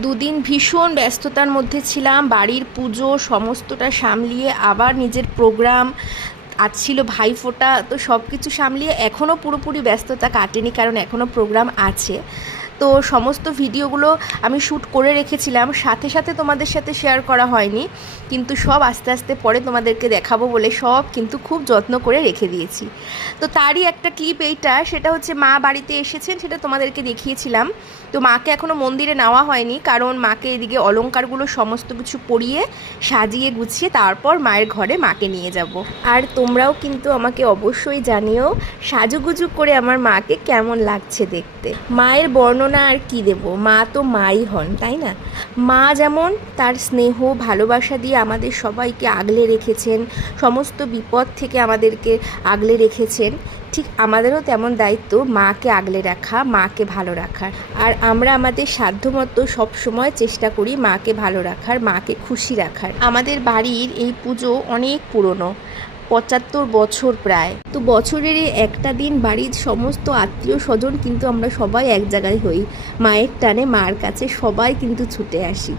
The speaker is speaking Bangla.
দুদিন ভীষণ ব্যস্ততার মধ্যে ছিলাম, বাড়ির পুজো সমস্তটা সামলিয়ে আবার নিজের প্রোগ্রাম, আজ ছিল ভাইফোঁটা, তো সব কিছু সামলিয়ে এখনও পুরোপুরি ব্যস্ততা কাটেনি, কারণ এখনও প্রোগ্রাম আছে। তো সমস্ত ভিডিওগুলো আমি শ্যুট করে রেখেছিলাম, সাথে সাথে তোমাদের সাথে শেয়ার করা হয়নি, কিন্তু সব আস্তে আস্তে পরে তোমাদেরকে দেখাবো বলে সব কিন্তু খুব যত্ন করে রেখে দিয়েছি। তো তারই একটা ক্লিপ এইটা, সেটা হচ্ছে মা বাড়িতে এসেছেন, সেটা তোমাদেরকে দেখিয়েছিলাম। তো মাকে এখনও মন্দিরে নেওয়া হয়নি, কারণ মাকে এদিকে অলংকারগুলো সমস্ত কিছু পরিয়ে সাজিয়ে গুছিয়ে তারপর মায়ের ঘরে মাকে নিয়ে যাব। আর তোমরাও কিন্তু আমাকে অবশ্যই জানিও সাজুগুজু করে আমার মাকে কেমন লাগছে দেখতে। মায়ের বর্ণনা আর কি দেব, মা তো মাই হন, তাই না? মা যেমন তার স্নেহ ভালোবাসা দিয়ে আমাদের সবাইকে আগলে রেখেছেন, সমস্ত বিপদ থেকে আমাদেরকে আগলে রেখেছেন, ঠিক আমাদেরও তেমন দায়িত্ব মাকে আগলে রাখা, মাকে ভালো রাখার। আর আমরা আমাদের সাধ্যমতো সবসময় চেষ্টা করি মাকে ভালো রাখার, মাকে খুশি রাখার। আমাদের বাড়ির এই পুজো অনেক পুরনো, ৭৫ বছর প্রায়। তো বছরের একটা দিন বাড়ির সমস্ত আত্মীয় স্বজন কিন্তু আমরা সবাই এক জায়গায় হই, মায়ের টানে মার কাছে সবাই কিন্তু ছুটে আসি।